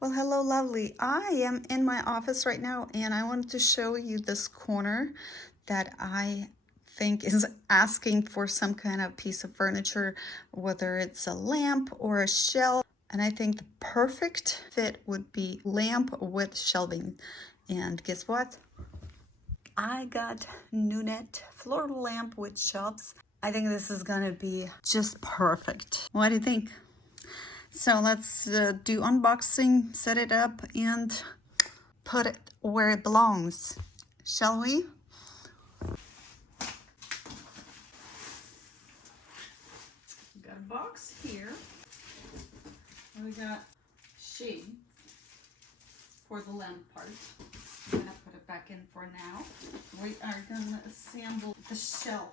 Well, hello, lovely. I am in my office right now, and I wanted to show you this corner that I think is asking for some kind of piece of furniture, whether it's a lamp or a shelf. And I think the perfect fit would be lamp with shelving. And guess what? I got Nunet floor lamp with shelves. I think this is gonna be just perfect. What do you think? So let's do unboxing, set it up, and put it where it belongs, shall we? We got a box here. And we got shade for the lamp part. I'm gonna put it back in for now. We are gonna assemble the shelf.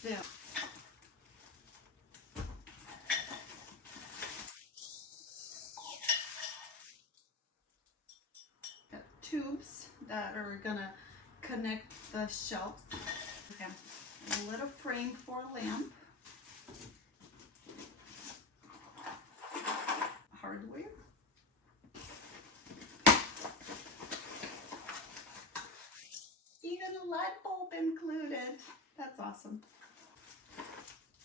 So, got tubes that are gonna connect the shelves. Okay, a little frame for a lamp. Hardware. Even a light bulb included. That's awesome.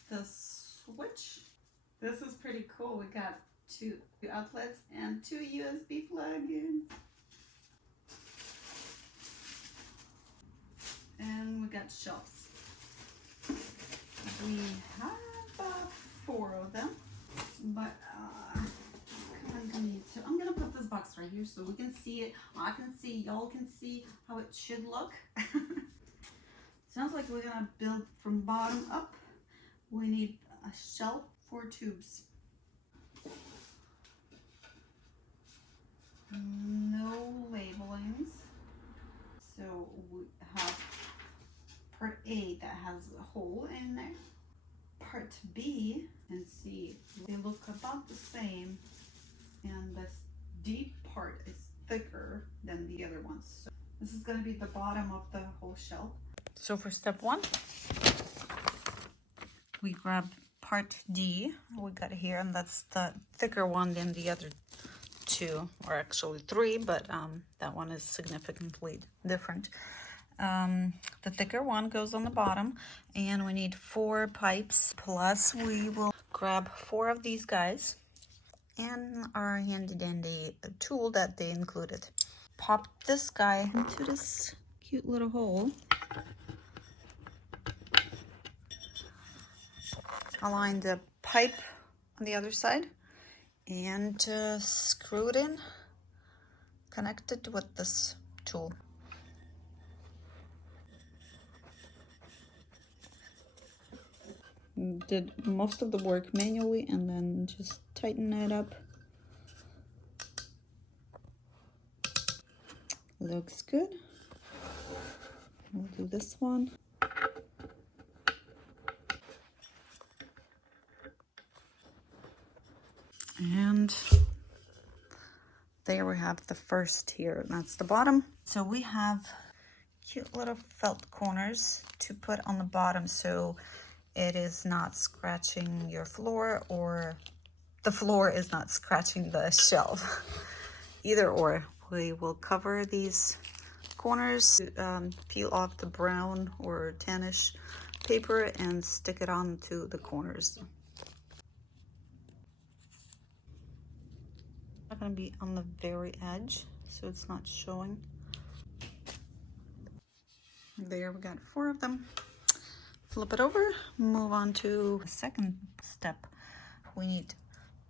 The switch. This is pretty cool. We got two outlets and two USB plug-ins. And we got shelves. We have 4 of them, but I'm gonna put this box right here so we can see it. I can see, y'all can see how it should look. Sounds like we're gonna build from bottom up. We need a shelf, 4 tubes. No labelings. So we have part A that has a hole in there. Part B and C, they look about the same, and the D part is thicker than the other ones. So this is going to be the bottom of the whole shelf. So for step 1, we grab part D. We got it here, and that's the thicker one than the other 2, or actually 3, but that one is significantly different. The thicker one goes on the bottom, and we need 4 pipes, plus we will grab 4 of these guys and our handy dandy tool that they included. Pop this guy into this cute little hole. Align the pipe on the other side and screw it in, connect it with this tool. Did most of the work manually and then just tighten it up. Looks good. We'll do this one. And there we have the first here. That's the bottom. So we have cute little felt corners to put on the bottom so it is not scratching your floor, or the floor is not scratching the shelf. Either or. We will cover these corners, peel off the brown or tannish paper and stick it onto the corners. It's going to be on the very edge so it's not showing. There, we got 4 of them. Flip it over, move on to the second step. We need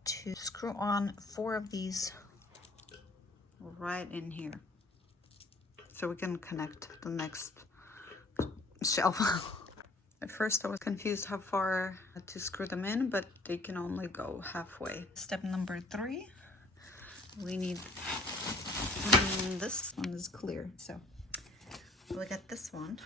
to screw on 4 of these right in here so we can connect the next shelf. At first I was confused how far to screw them in, but they can only go halfway. Step number 3, we need this one is clear, so we got this one.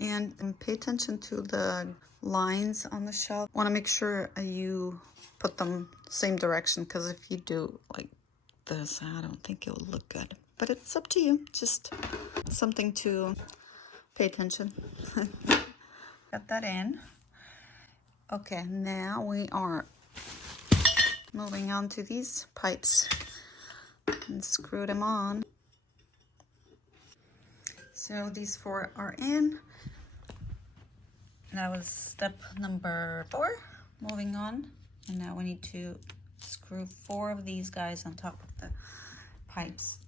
And pay attention to the lines on the shelf. Want to make sure you put them same direction, because if you do like this, I don't think it will look good. But it's up to you. Just something to pay attention. Got that in. Okay, now we are Moving on to these pipes and screw them on. So these 4 are in. That was step number 4. Moving on, and now we need to screw 4 of these guys on top of the pipes.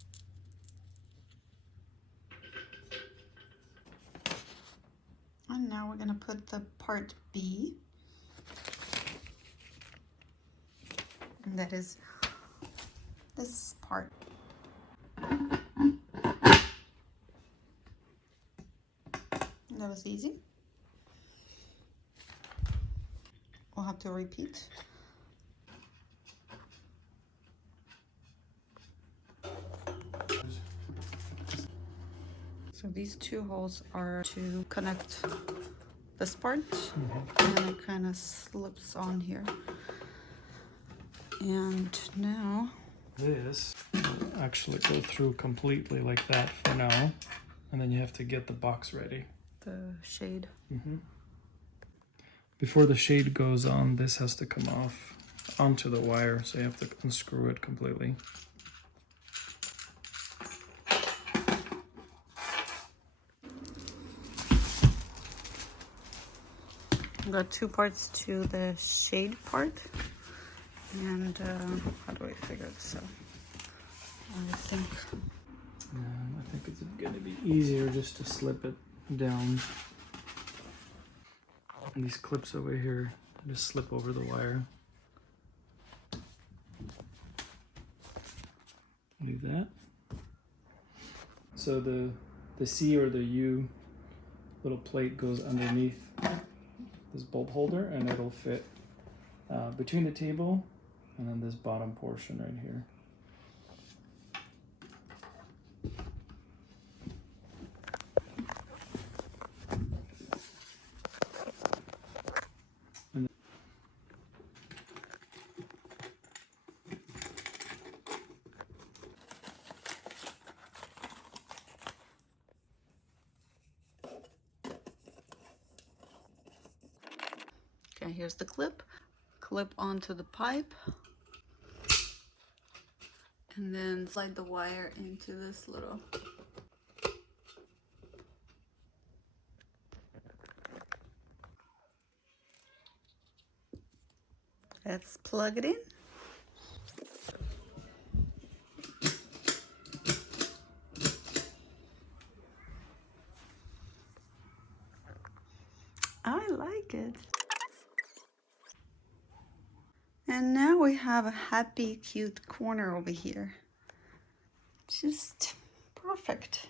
And now we're gonna put the part B, and that is this part. That was easy. We'll have to repeat. So these 2 holes are to connect this part, and then it kind of slips on here. And now this will actually go through completely like that for now, and then you have to get the box ready. The shade. Before the shade goes on, this has to come off onto the wire, so you have to unscrew it completely. I've got 2 parts to the shade part, and how do I figure this out? I think it's going to be easier just to slip it down. And these clips over here just slip over the wire. Leave that. So the C or the U little plate goes underneath this bulb holder, and it'll fit between the table and then this bottom portion right here. Okay, here's the clip. Clip onto the pipe. And then slide the wire into this little. Let's plug it in. I like it. And now we have a happy, cute corner over here. Just perfect.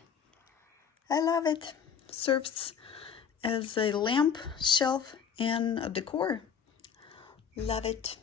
I love it. Serves as a lamp, shelf, and a decor. Love it.